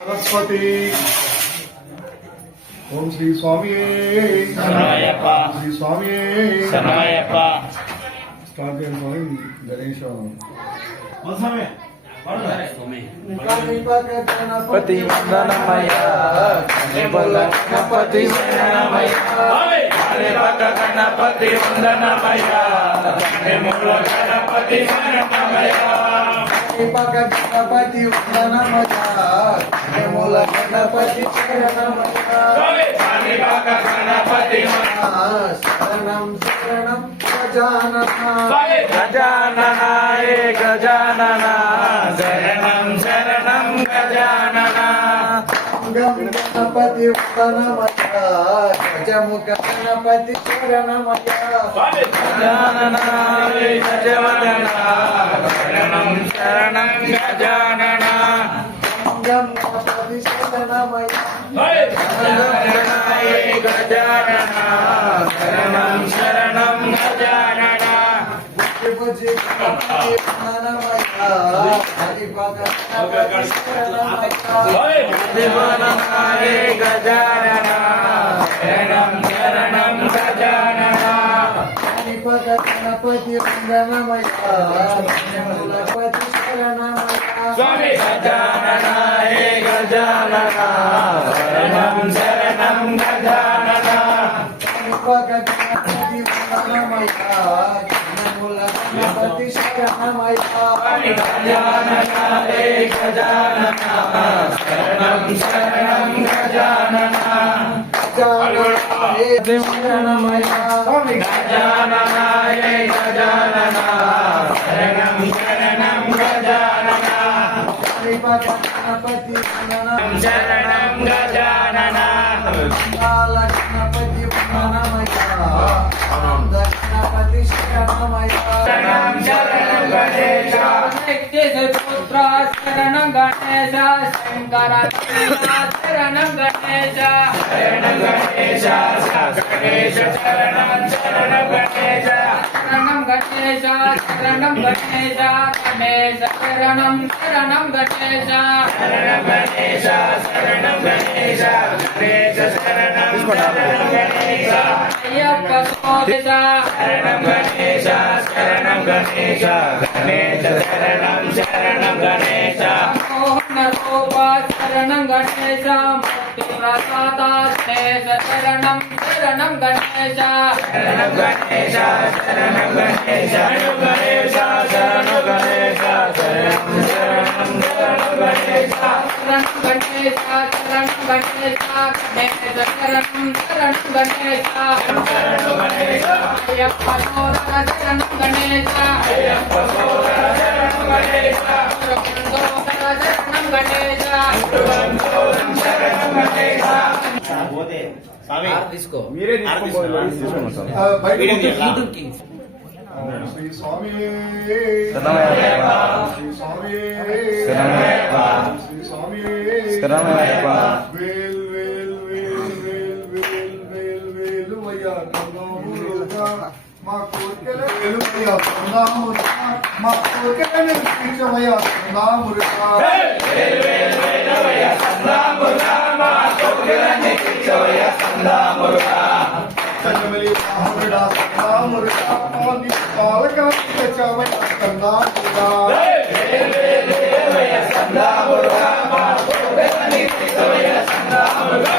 सरस्वती ओम Shri Swami शरणायप्पा Shri Swami शरणायप्पा start स्वामी गणेश गणपति वंदनमय गणपति वंदनमय गणपति वंदनमय मूल गणपति वंदनमय गणपति वंदनमय मूल गणपति गणपति शरणं शरणं गजानन गजाननाय गजानन शरणं शरणं गजानन गणपति वंदनमय गजमुख गणपति शरणमय गजाननाय गजवदन शरणं शरणं गजानन गणपति शरणमय गजाननाय गजानन शरणं शरणं गजानन गणपति वंदनमय गणपति शरणमय गजाननाय गजानन शरणं शरणं गजानन गणपति वंदनमय गणपति शरणमय स्वामी गजाननाय गजानन शरणं शरणं गजानन गणपति वंदनमय गणपति शरणमय स्वामी गजाननाय गजानन शरणं शरणं गजानन शरणमय स्वामी गजाननाय गजानन शरणं शरणं गजानन गणपति वंदनमय शरणं गजानन गणपति वंदनमय गणपति शरणमय शरणं शरणं गणेश पुत्र शरणं गणेश शंकर शरणं गणेश शरणं गणेश गणेश शरणं शरणं गणेश शरणं गणेश शरणं गणेश गणेश शरणं शरणं गणेश शरणं गणेश शरणं गणेश गणेश शरणं शरणं गणेश अय्यप्प स्वामी शरणं गणेश शरणं गणेश गणेश शरणं शरणं गणेश मोहन रूप शरणं गणेश मुक्ति प्रसाद शरणं शरणं गणेश शरणं गणेश शरणं गणेश शरणं गणेश शरणं गणेश शरणं शरणं गणेश शरणं गणेश शरणं गणेश गणेश शरणं शरणं गणेश शरणं गणेश अय्यप्प सोदर शरणं गणेश अय्यप्प सोदर शरणं गणेश शरणं गणेश शरणं गणेश श्री स्वामी शरणमయ్యప్ప श्री स्वामी शरणमయ్యప్ప श्री स्वामी शरणमయ్యప్ప वेल वेल वेल वेल वेल वेल वेल वैया मुरुगा మా కోరికల వెలువయ్యా సందా మురుగా మా కోరికల నిర్మించవయ్యా సందా మురుగా వేల్ వేల్ వేలవయ్య సందామురుగా మా కోరికలన్నీ తీర్చవయ్య సందామురుగా చంద్రమలి మహామురుడా సందా మురుగా పాని పాలకాన్ని తెచ్చవయ్యా సందా మురుగా వేల్ వేల్ వేలవయ్య సందామురుగా మా కోరికలన్నీ తీర్చవయ్య సందామురుగా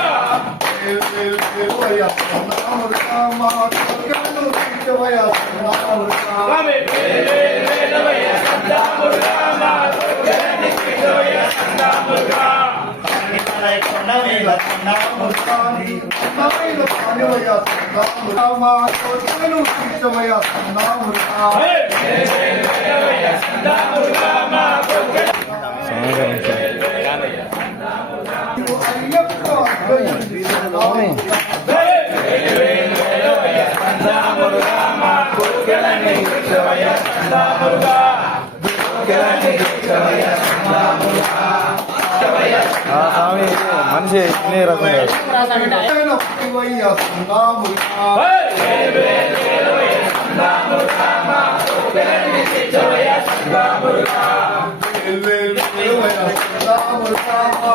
వేల్ వేల్ వేలవయ్యా సందా మురుగా మా కోరికలను తీర్చవయ్యా సందా మురుగా స్వామి వేల్ వేల్ వేలవయ్య సందామురుగా మా కోరికలన్నీ తీర్చవయ్య సందామురుగా కొండమీద పానివయ్యా సందా మురుగా మా కోరికలను తీర్చవయ్యా సందా మురుగా వేల్ వేల్ వేలవయ్య సందామురుగా మా కోరికలన్నీ అయ్యప్ప సందామురుగా మా కోరికలన్నీ తీర్చవయ్య సందామురుగా కోరికలన్నీ తీర్చవయ్య సందామురుగా స్వామి మనిషి ఇన్ని రకంగా వయ్యా సందా మురుగా వేల్ వేల్ వేలవయ్య సందామురుగా మా కోరికలన్నీ తీర్చవయ్య సందామురుగా వేల్ వేల్ వేలవయ్యా సందా మురుగా మా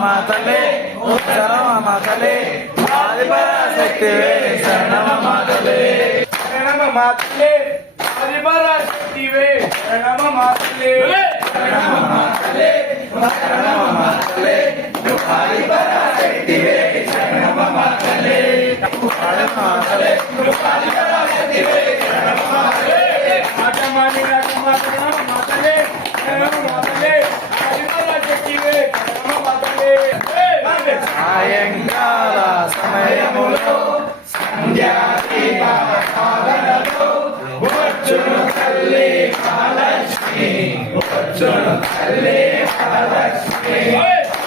మా తల్లి శరణమ్మ మా తల్లి ఆదిపరాశక్తివే శరణమ్మ మా తల్లి శరణమ్మ మా తల్లి ఆదిపరాశక్తివే శరణమ్మ మా తల్లి శరణమ్మ మా తల్లి శరణమ్మ మా తల్లి ఆదిపరాశక్తివే శరణమ్మ మా తల్లి శరణమ్మ మా తల్లి ఆదిపరాశక్తివే శరణమ్మ మా తల్లి ఆటమాని రాజమాతన మా తల్లి శరణమ్మ మా తల్లి ఆదిపరాశక్తివే శరణమ్మ మా తల్లి సాయంకాల సమయములో సంధ్యాదీపాలలో వచ్చును తల్లి మహాలక్ష్మి వచ్చును తల్లి మహాలక్ష్మి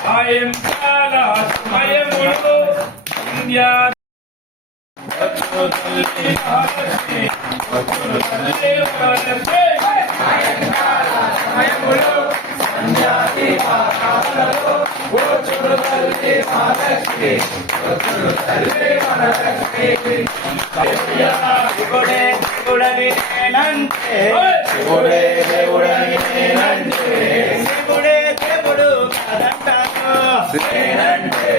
సాయంకాల సమయములో సంధ్యా వచ్చును తల్లి మహాలక్ష్మి వచ్చును తల్లి మహాలక్ష్మి సాయంకాల సమయములో సంధ్యాదీపాలలో వచ్చును తల్లి మహాలక్ష్మి వచ్చును తల్లి మహాలక్ష్మి శివుడే శివుడని నేనంటే శివుడే దేవుడని నేనంటే శివుడే దేవుడు కాదంటాను నేనంటే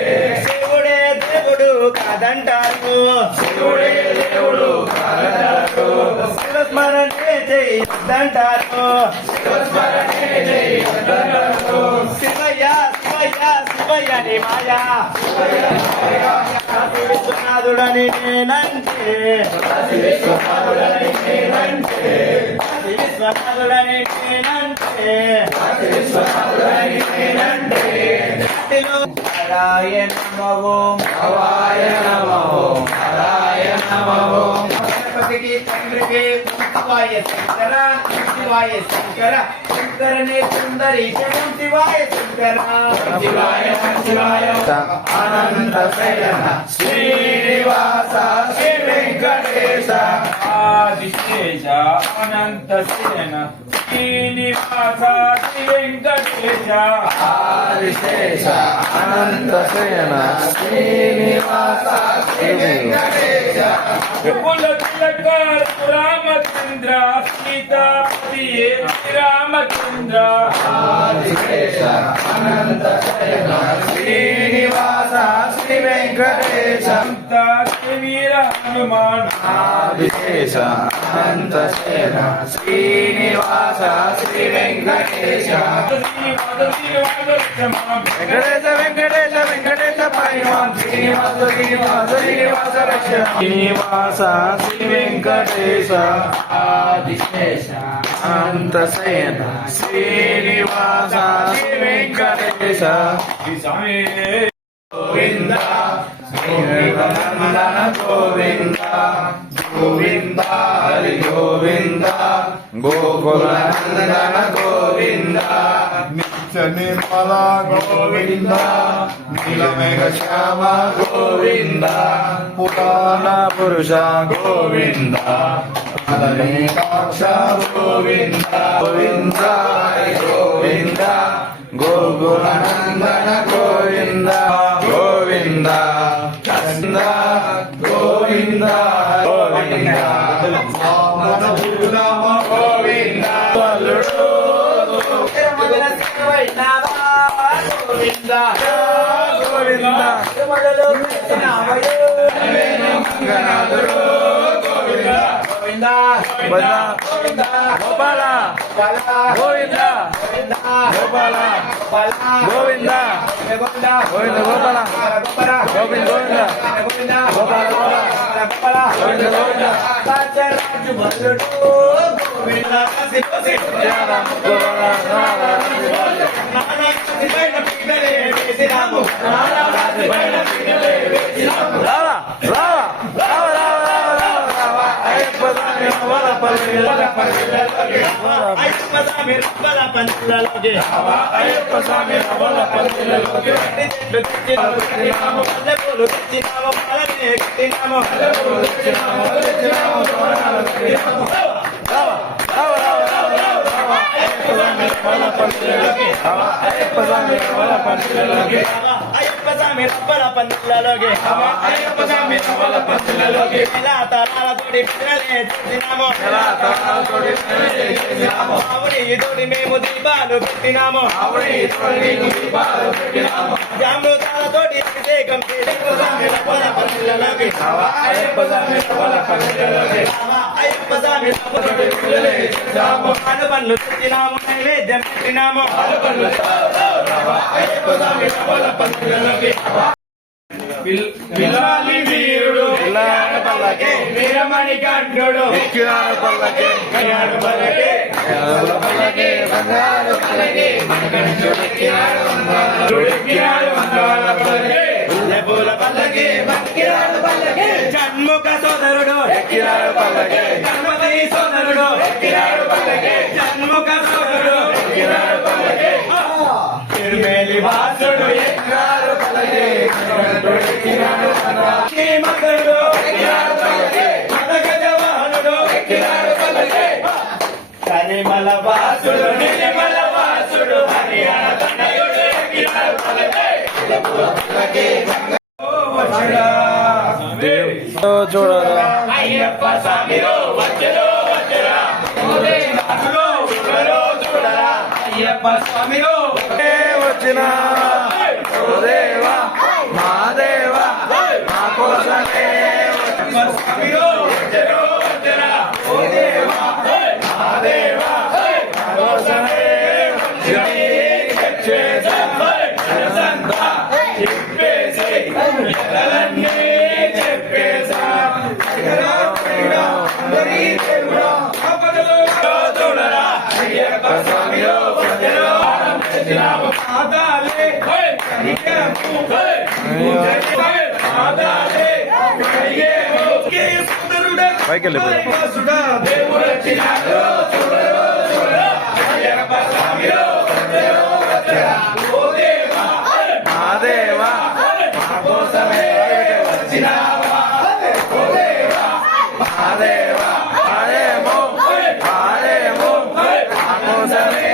శివుడే దేవుడు కాదంటాను శివుడే దేవుడు కాదంటారు శివస్మరణే చేయొద్దంటాను శివస్మరణే చేయొద్దంటారు శివయ్య శివయ్య శివయ్యని మాయా కాశీ విశ్వనాథుడని నేనంటే కాశీ విశ్వనాథుడని నేనంటే కాశీ విశ్వనాథుడని నేనంటే కాశీ విశ్వనాథుడని నేనంటే నాటిలో నారాయణ నమో హవాయ నమో హరాయ నమో గణపతికి తండ్రికి శివాయ శంకర శివాయ శంకర శంకరనే సుందరీకరం శివాయ శంకర శివాయ శివాయ అనంత శయన శ్రీనివాస శ్రీ వెంకటేశ ఆదిశేష అనంత సేన శ్రీనివాస శ్రీ వెంకటేశ ఆదిశేష అనంత శయన శ్రీనివాస శ్రీ వెంకటేశ కుల తిలక రామచంద్ర సీతాపతియే రామచంద్ర ఆదిశేష అనంత శయన శ్రీనివాస శ్రీ వెంకటేశ వీర హనుమాన్ ఆదిశేష అనంత శయన శ్రీనివాస శ్రీ వెంకటేశ వెంకటేశ వెంకటేశ వెంకటేశ పరిమాన్ శ్రీనివాస శ్రీనివాస శ్రీనివాస రక్షణ శ్రీనివాస శ్రీ వెంకటేశ ఆదిశేష అనంత శయన శ్రీనివాస శ్రీ వెంకటేశ గోవింద గోవింద గోవింద గోవింద హరి గోవింద గోకులందన గోవింద నిత్య నిర్మల గోవింద నీలమేఘ శ్యామ గోవింద పురాణ పురుష గోవింద అనేకాక్ష గోవింద గోవింద హరి గోవింద గోకులందన గోవింద గోవింద చంద గోవింద గోవింద వామన భూనామ గోవింద బలుడు గోవింద గోవింద తిరుమలలో కృష్ణామయో మంగనాథుడు గోవింద గోవింద గోవింద గోపాల గోవింద గోపాల గోవింద గోవింద గోపాల గోవింద గోవింద గోపాల గోపాల గోవింద గోవింద రాజు భద్రుడు గోవింద రామ గోపాల రావ రావ రావ రావ రావ రావ అయ్యప్ప స్వామి వల పల్లి అయ్యప్ప స్వామి రబ్బల పంచులలోకి అయ్యప్ప స్వామి వల పల్లిలోకి తెచ్చినాము పల్లెపూలు తెచ్చినాము పాలనే కట్టినాము రావ రావ రావ రావ రావ రావ అయ్యప్ప స్వామి వల పల్లిలోకి అయ్యప్ప స్వామి వల పల్లిలోకి అయ్యప్ప స్వామి స్వామి రప్పల పందులలోకి అయ్యప్ప స్వామి రవ్వల పంచులలోకి ఎలా తరాలతోటి పిల్లలే చేసినాము ఆవుని తోటి మేము దీపాలు పెట్టినాము జామృతాలతోటి అభిషేకం చేసి స్వామి రప్పల పందులలోకి అయ్యప్ప స్వామి రవ్వల పంచులలోకి అయ్యప్ప స్వామి పండ్లు తెచ్చినాము నైవేద్యం పెట్టినాము అయ్యప్ప స్వామి రవ్వల పంచులలోకి పిల్లాలి వీరుడు పిల్లాడు పల్లకి వీరమణి కంఠుడు ఎక్కినాడు పల్లకి కయ్యాడు పల్లకి పల్లకి బంగారు పల్లకి చుడికినాడు వందల పల్లకి పూల పల్లకి బంకిరాడు పల్లకి షణ్ముఖ సోదరుడు ఎక్కినాడు పల్లకి గణపతి సోదరుడు ఎక్కినాడు పల్లకి షణ్ముఖ సోదరుడు ఎక్కినాడు పల్లకి తిరుమేలి వాసుడు ఎక్కినాడు పల్లకి ఎక్కినాడు శ్రీమంతుడు ఎక్కినాడు పల్లకి మదగజ వాహనుడు ఎక్కినాడు పల్లకి కరిమల వాసుడు నిర్మల వాసుడు హరియాణ తనయుడు ఎక్కినాడు పల్లకి చూడరా అయ్యప్ప స్వామిలో వచ్చలో వచ్చరా వాసులో వివరో చూడరా అయ్యప్ప స్వామిలో వచ్చిన దేవా మా దేవా మా కోసమే అయ్యప్ప స్వామిలో వచ్చలో వచ్చరా ఓ దేవా మా దేవా మా కోసమే చెప్పేసి ఎదలన్నీ చెప్పేసా చూడరా అయ్యప్ప స్వామిలో వచ్చలో ఆదాలే పైకి దేవుడు వచ్చినాడు చూడరు చూడరా అయ్యప్ప స్వామిలో వచ్చలో వచ్చరా ఓ దేవా మా దేవా మా కోసమే వచ్చినావా ఓ దేవా మా దేవా ఆడేమో ఆడేమో మా కోసమే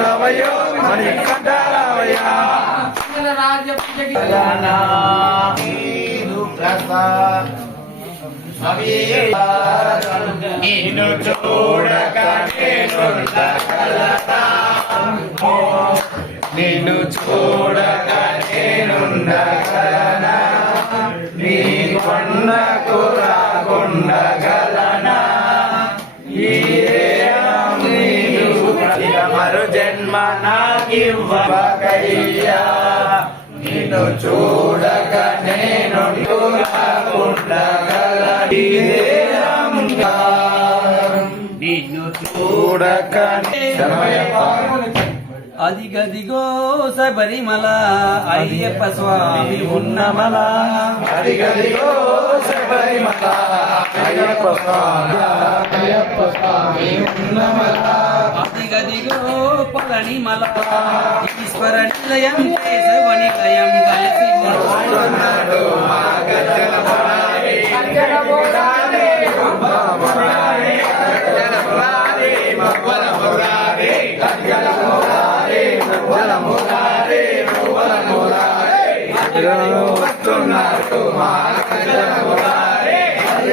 రావయ్యో మణి కంటారావయ్యా రాజ్య పూజకి నిన్ను చూడక నిన్ను చూడక నేనుండగలనా నీ కొండకు రాకుండగలనా ఈ మరు జన్మ నాకివ్వకయ్యా నిన్ను చూడక నేను నిన్ను చూడక అదిగదిగో శబరిమల అయ్యప్ప స్వామి ఉన్నమల అడిగదిగో శబరిమల అయ్యప్ప స్వామి ఉన్నమల అదిగదిగో పళనిమల ఈశ్వర నిలయం కేశవ నిలయం కలిసి ఉన్నాడు మా గజల మురారి గజల మురారి గజల మురారి మవ్వల మురారి గజల మురారి మవ్వల మురారి మవ్వల మురారి అదిగో వస్తున్నాడు మా గజల మురారి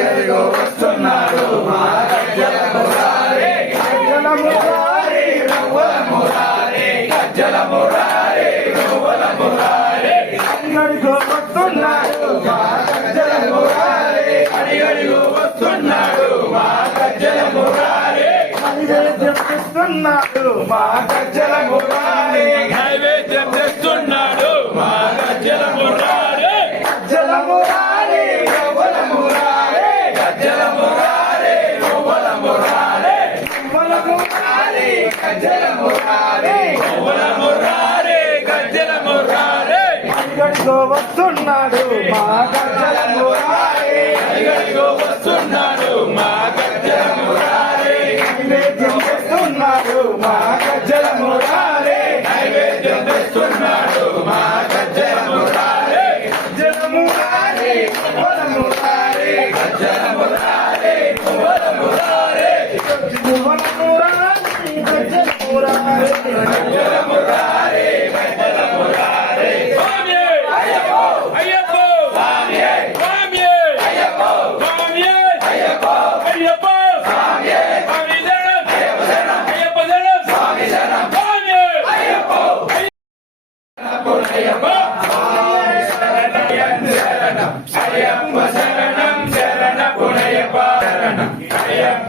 అదిగో వస్తున్నాడు మా గజల మురారి గజల మురారి మవ్వల మురారి గజల మురారి మవ్వల మురారి అడిగడిగో వస్తున్నాడు మా గజ్జల మురారి అడిగడిగో వస్తున్నాడు మా గజ్జల మురారి నైవేద్యం తెస్తున్నాడు మా గజ్జల మురారి నైవేద్యం తెస్తున్నాడు మా గజ్జల మురారి గజ్జల మురారి రవ్వల మురారి గజ్జల మురారి రవ్వల మురారి రవ్వల మురారి గజ్జల మురారి రవ్వల మురారి గజ్జల మురారి అడిగడిగో వస్తున్నాడు మా గజ్జల మురారి అడిగడిగో వస్తున్నాడు మా గజ్జల మురారి నైవేద్యం తెస్తున్నాడు మా గజ్జల మురారి నైవేద్యం తెస్తున్నాడు మా గజ్జల మురారి గజ్జల మురారి వల మురారి గజ్జల మురారి వల మురారి వల మురారి గజ్జల మురారి గజ్జల మురారి గజ్జల మురారి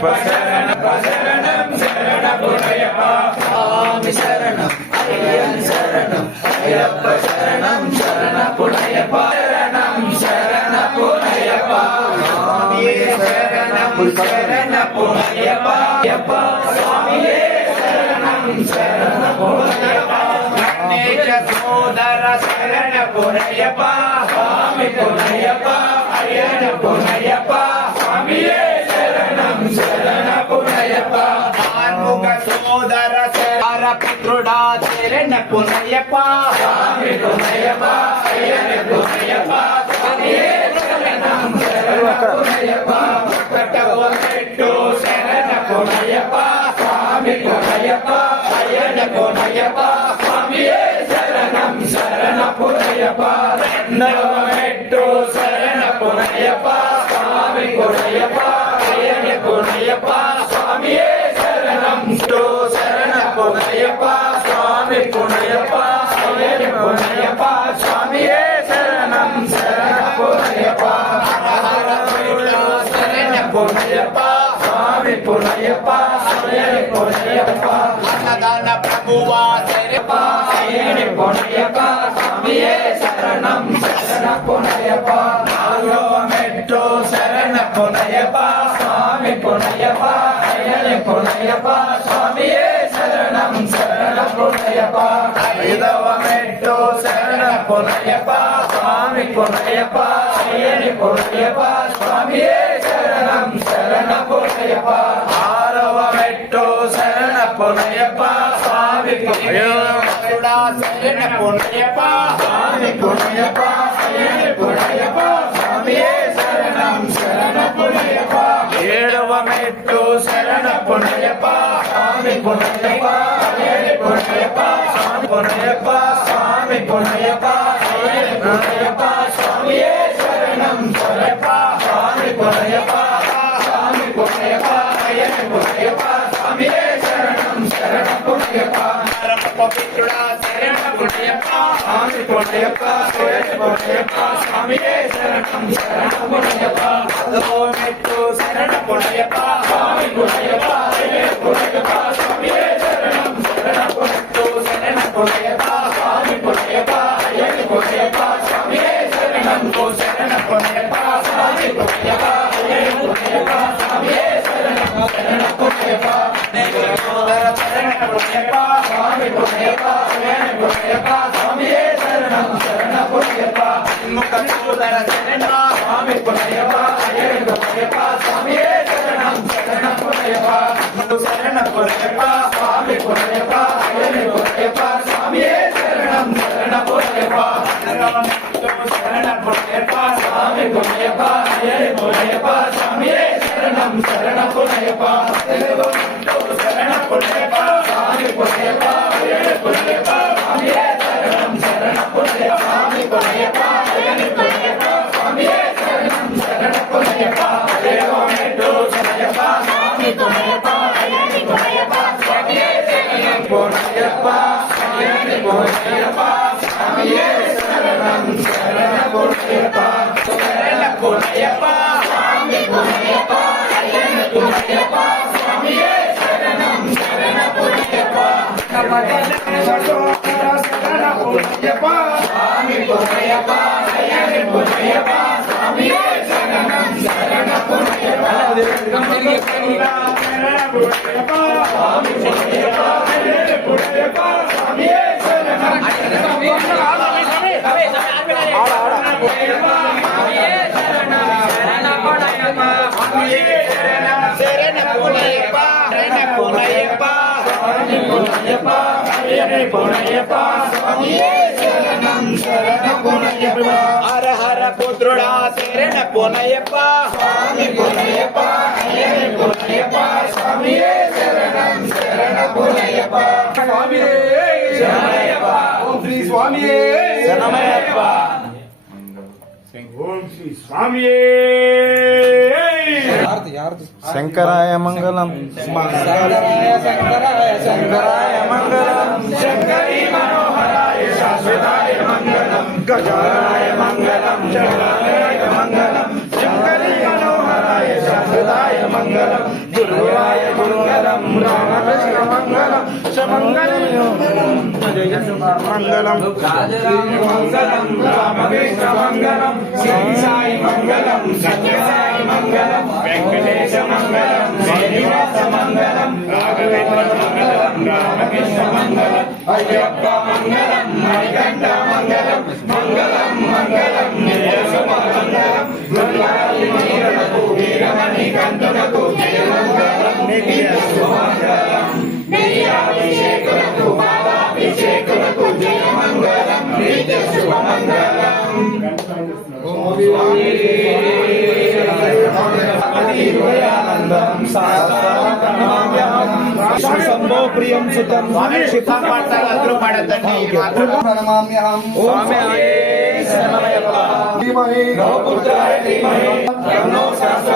అయ్యప్ప శరణం శరణం శరణపురయ్యప్ప స్వామి శరణం అయ్యప్ప శరణం అయ్యప్ప శరణం శరణపురయ్యప్ప శరణం శరణపురయ్యప్ప స్వామి శరణం శరణపురయ్యప్ప అయ్యప్ప స్వామి శరణం శరణపురయ్యప్ప గణేశ సోదర శరణపురయ్యప్ప స్వామి పురయ్యప్ప అయ్యన పురయ్యప్ప స్వామి శరణం శరణపురయ్యప్ప ఆర్ముగ సోదర శరణ పుత్రుడా శరణ పురయ్యప్ప స్వామి పురయ్యప్ప అయ్యన పురయ్యప్ప స్వామి శరణం శరణపురయ్యప్ప కటవ పెట్టు శరణ పురయ్యప్ప స్వామి పురయ్యప్ప అయ్యన పురయ్యప్ప స్వామి శరణం శరణపురయ్యప్ప రెండవ మెట్టు శరణపురయ్యప్ప స్వామి పురయ్యప్ప అయ్యన పురయ్యప్ప స్వామి శరణం శరణపురయ్యప్ప స్వామి పురయ్యప్ప అయ్యన పురయ్యప్ప స్వామి శరణం శరణపురయ్యప్ప శరణపురయ్యప్ప స్వామి పురయ్యప్ప అయ్యన పురయ్యప్ప అన్నదాన ప్రభువా శరణప్ప అయ్యన పురయ్యప్ప స్వామి శరణం శరణపురయ్యప్ప నాలుగవ మెట్టు శరణపురయ్యప్ప స్వామి పురయ్యప్ప అయ్యన పురయ్యప్ప స్వామి శరణం శరణపురయ్యప్ప ఐదవ మెట్టు శరణపురయ్యప్ప స్వామి పురయ్యప్ప అయ్యన పురయ్యప్ప స్వామి శరణం శరణపురయ్యప్ప ఆరవ మెట్టు శరణపురయ్యప్ప స్వామి పురయ్యప్ప శరణపురయ్యప్ప స్వామి పురయ్యప్ప అయ్యన పురయ్యప్ప స్వామి శరణం శరణపురయ్యప్ప ఏడవ మెట్టు శరణపురయ్యప్ప స్వామి పురయ్యప్ప అయ్యన పురయ్యప్ప స్వామి పురయ్యప్ప స్వామి పురయ్యప్ప అయ్యన పురయ్యప్ప స్వామి శరణం శరణప్ప స్వామి పురయ్యప్ప స్వామి పురయ్యప్ప అయ్యన పురయ్యప్ప స్వామి శరణం శరణపురయ్యప్ప పవిత్రుడా శరణపురయ్యప్ప స్వామి పురయ్యప్ప పురయ్యప్ప స్వామి శరణం శరణపురయ్యప్ప పదవ మెట్టు శరణపురయ్యప్ప స్వామి పురయ్యప్ప పురయ్యప్ప స్వామి శరణం శరణపురట్టు శరణపురయ్యప్ప స్వామి పురయ్యప్ప అయ్యన పురయ్యప్ప స్వామి శరణం శరణపురయ్యప్ప స్వామి పురయ్యప్ప అయ్యన పురయ్యప్ప స్వామి శరణం శరణపురయ్యప్ప శరణపురయ్యప్ప స్వామి పురయ్యప్ప అయ్యన పురయ్యప్ప స్వామి శరణం శరణపురయ్యప్ప ముఖ సోదర శరణ స్వామి పురయ్యప్ప అయ్యన పురయ్యప్ప స్వామి శరణం శరణపురయ్యప్ప శరణపురయ్యప్ప స్వామి పురయ్యప్ప అయ్యన పురయ్యప్ప స్వామి శరణం శరణపురయ్యప్ప శరణపురయ్యప్ప స్వామి పురయ్యప్ప అయ్యన పురయ్యప్ప స్వామి శరణం శరణపురయ్యప్ప శరణపురయ్యప్ప స్వామి పురయ్యప్ప అయ్యన పురయ్యప్ప స్వామి శరణం శరణపురయ్యప్ప స్వామి పురయ్యప్ప అయ్యన పురయ్యప్ప స్వామి శరణం శరణపురయ్యప్ప దేవమెట్టు శరణయ్యప్ప స్వామి పురయ్యప్ప అయ్యన పురయ్యప్ప స్వామి శరణం పురయ్యప్ప అయ్యన పురయ్యప్ప స్వామి శరణం శరణపురయ్యప్ప శరణపురయ్యప్ప స్వామి పురయ్యప్ప అయ్యన పురయ్యప్ప స్వామి శరణం శరణపురయ్యప్ప శరణపురయ్యప్ప స్వామి పురయ్యప్ప అయ్యన పురయ్యప్ప స్వామి శరణం శరణపురయ్యప్ప శరణపురయ్యప్ప స్వామి పురయ్యప్ప అయ్యన పురయ్యప్ప స్వామి శరణం శరణపురయ్యప్ప హర హర పుత్రుడా శరణపురయ్యప్ప స్వామి పురయ్యప్ప అయ్యన పురయ్యప్ప స్వామి శరణం శరణపురయ్యప్ప స్వామి శరణయ్యప్ప ఓం శ్రీ స్వామి శరణమయ్యప్ప ఓం శ్రీ స్వామి శంకరాయ మంగళం శంకరాయ మంగళం శంకరీ మనోహరాయ శాశ్వతాయ మంగళం గజాయ మంగళం జగాయ మంగళం శంకరీ మనోహరాయ శాశ్వతాయ మంగళం గురువాయ గురువరం రామకృష్ణ మంగళం సమంగళం మంగళం మంగళం రామకృష్ణ మంగళం శ్రీ సాయి మంగళం సత్య సాయి మంగళం వెంకటేశ మంగళం శ్రీనివాస మంగళం రాఘవేంద్ర మంగళం రామకృష్ణ మంగళం అయ్యప్ప మంగళం మణికంఠ మంగళం మంగళం మంగళం నిలయసుమ మంగళం గురువారి వీరులకు వీరమణి కంఠులకు జయ మంగళం నిత్యశుభ మంగళం నెయ్యాభిషేకులకు బాలాభిషేకులకు జయ మంగళం నిత్యశుభ మంగళం శంభో ప్రియం సుతం ప్రణమామ్యహం స్వామి ధీమహి గోపుత్రాయ ధీమహి తన్నో శాస్త్ర